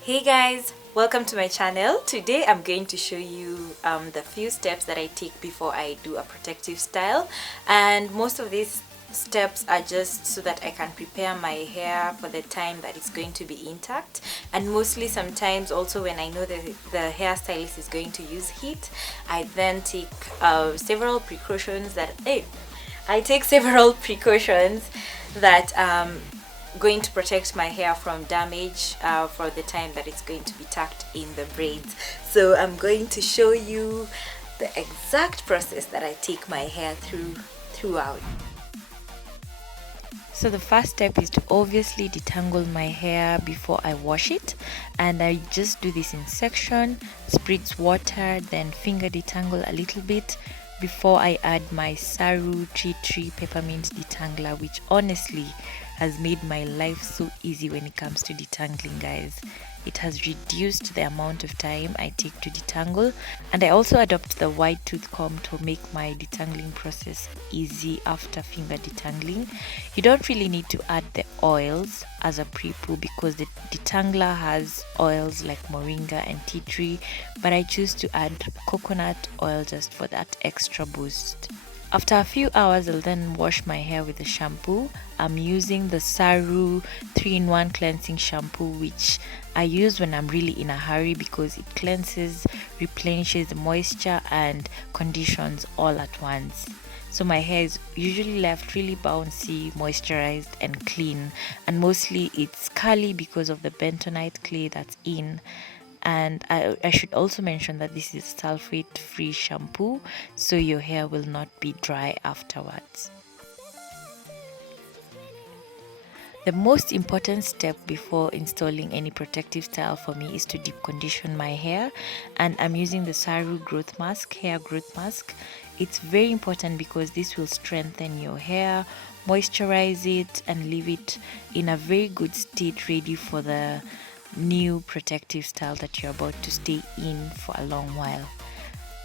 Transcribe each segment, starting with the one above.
Hey guys, welcome to my channel. Today I'm going to show you the few steps that I take before I do a protective style, and most of these steps are just so that I can prepare my hair for the time that it's going to be intact, and mostly sometimes also when I know that the hairstylist is going to use heat, I then take several precautions that going to protect my hair from damage for the time that it's going to be tucked in the braids. So I'm going to show you the exact process that I take my hair throughout. So the first step is to obviously detangle my hair before I wash it, and I just do this in section, spritz water, then finger detangle a little bit before I add my Saru Tea Tree Peppermint detangler, which honestly has made my life so easy when it comes to detangling, guys. It has reduced the amount of time I take to detangle, and I also adopt the wide tooth comb to make my detangling process easy after finger detangling. You don't really need to add the oils as a pre-poo because the detangler has oils like moringa and tea tree, but I choose to add coconut oil just for that extra boost. After a few hours, I'll then wash my hair with a shampoo. I'm using the Saru 3-in-1 cleansing shampoo, which I use when I'm really in a hurry because it cleanses, replenishes the moisture and conditions all at once. So my hair is usually left really bouncy, moisturized and clean, and mostly it's curly because of the bentonite clay that's in. And I should also mention that this is sulfate free shampoo, so your hair will not be dry afterwards. The most important step before installing any protective style for me is to deep condition my hair, and I'm using the Saru hair growth mask. It's very important because this will strengthen your hair, moisturize it and leave it in a very good state, ready for the new protective style that you're about to stay in for a long while.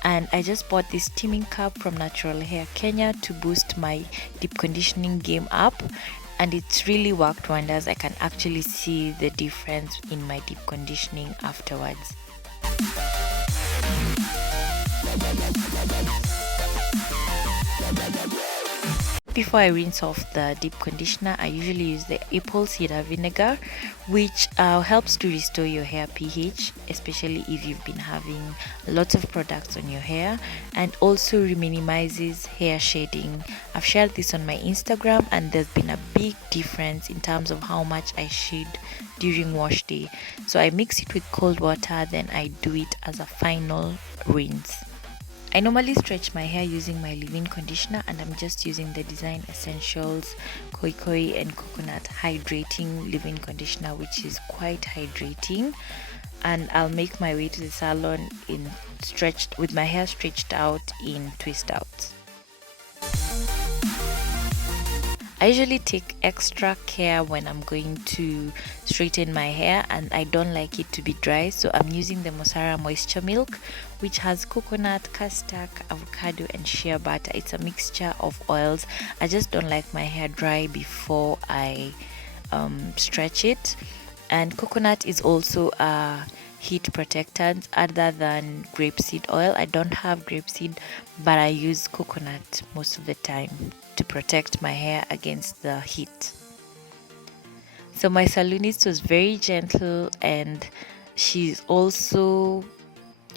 And I just bought this steaming cup from Natural Hair Kenya to boost my deep conditioning game up, and it's really worked wonders. I can actually see the difference in my deep conditioning afterwards. Before I rinse off the deep conditioner, I usually use the apple cider vinegar, which helps to restore your hair pH, especially if you've been having lots of products on your hair, and also minimizes hair shedding. I've shared this on my Instagram, and there's been a big difference in terms of how much I shed during wash day. So I mix it with cold water, then I do it as a final rinse. I normally stretch my hair using my leave-in conditioner, and I'm just using the Design Essentials Kukui and Coconut Hydrating leave-in conditioner, which is quite hydrating. And I'll make my way to the salon with my hair stretched out in twist outs. I usually take extra care when I'm going to straighten my hair, and I don't like it to be dry, so I'm using the Mosara moisture milk, which has coconut, castor, avocado and shea butter. It's a mixture of oils. I just don't like my hair dry before I stretch it. And coconut is also a heat protectant other than grapeseed oil. I don't have grapeseed, but I use coconut most of the time to protect my hair against the heat. So my salonist was very gentle, and she's also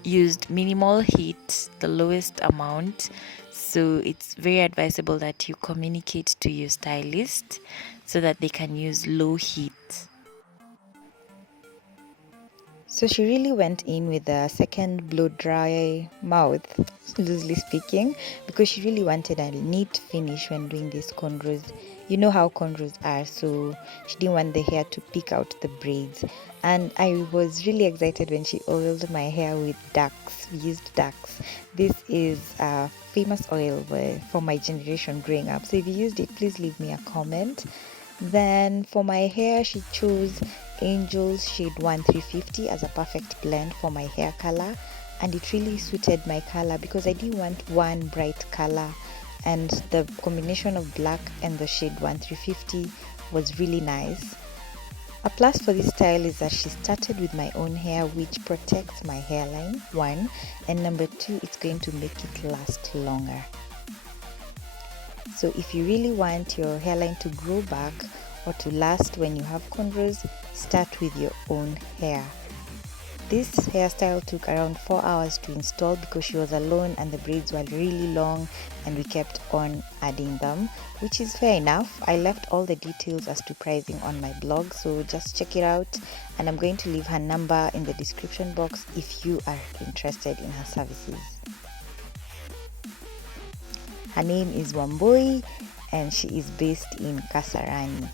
used minimal heat, the lowest amount. So it's very advisable that you communicate to your stylist so that they can use low heat. So she really went in with a second blow dry mouth, loosely speaking, because she really wanted a neat finish when doing these cornrows. You know how cornrows are, so she didn't want the hair to pick out the braids. And I was really excited when she oiled my hair with Dax. We used Dax. This is a famous oil for my generation growing up. So if you used it, please leave me a comment. Then for my hair, she chose Angel's Shade 1350 as a perfect blend for my hair color, and it really suited my color because I didn't want one bright color, and the combination of black and the shade 1350 was really nice. A plus for this style is that she started with my own hair, which protects my hairline, one, and number two, it's going to make it last longer. So if you really want your hairline to grow back or to last when you have cornrows, start with your own hair. This hairstyle took around 4 hours to install because she was alone and the braids were really long and we kept on adding them, which is fair enough. I left all the details as to pricing on my blog, so just check it out, and I'm going to leave her number in the description box if you are interested in her services. Her name is Wambui and she is based in Kasarani.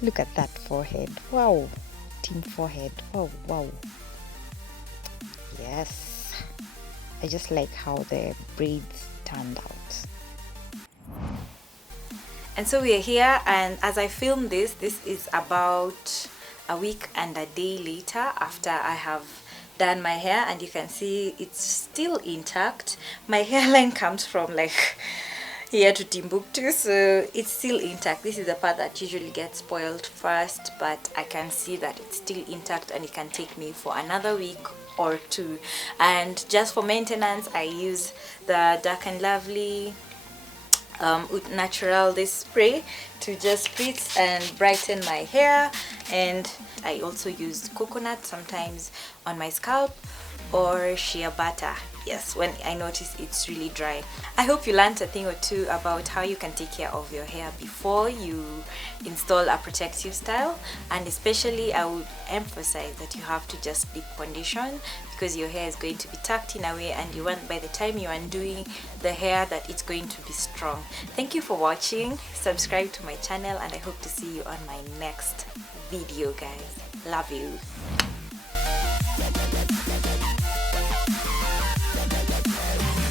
Look at that forehead. Wow. Team forehead. Oh, wow. Yes. I just like how the braids turned out. And so we are here, and as I film this is about a week and a day later after I have done my hair, and you can see it's still intact. My hairline comes from like here to Timbuktu, so it's still intact. This is the part that usually gets spoiled first, but I can see that it's still intact and it can take me for another week or two. And just for maintenance, I use the Dark and Lovely Oud Natural, this spray, to just spritz and brighten my hair. And I also use coconut sometimes on my scalp, or shea butter, yes, when I notice it's really dry. I hope you learned a thing or two about how you can take care of your hair before you install a protective style, and especially I would emphasize that you have to just deep condition because your hair is going to be tucked in a way, and you want by the time you are undoing the hair that it's going to be strong. Thank you for watching. Subscribe to my channel and I hope to see you on my next video, guys. Love you.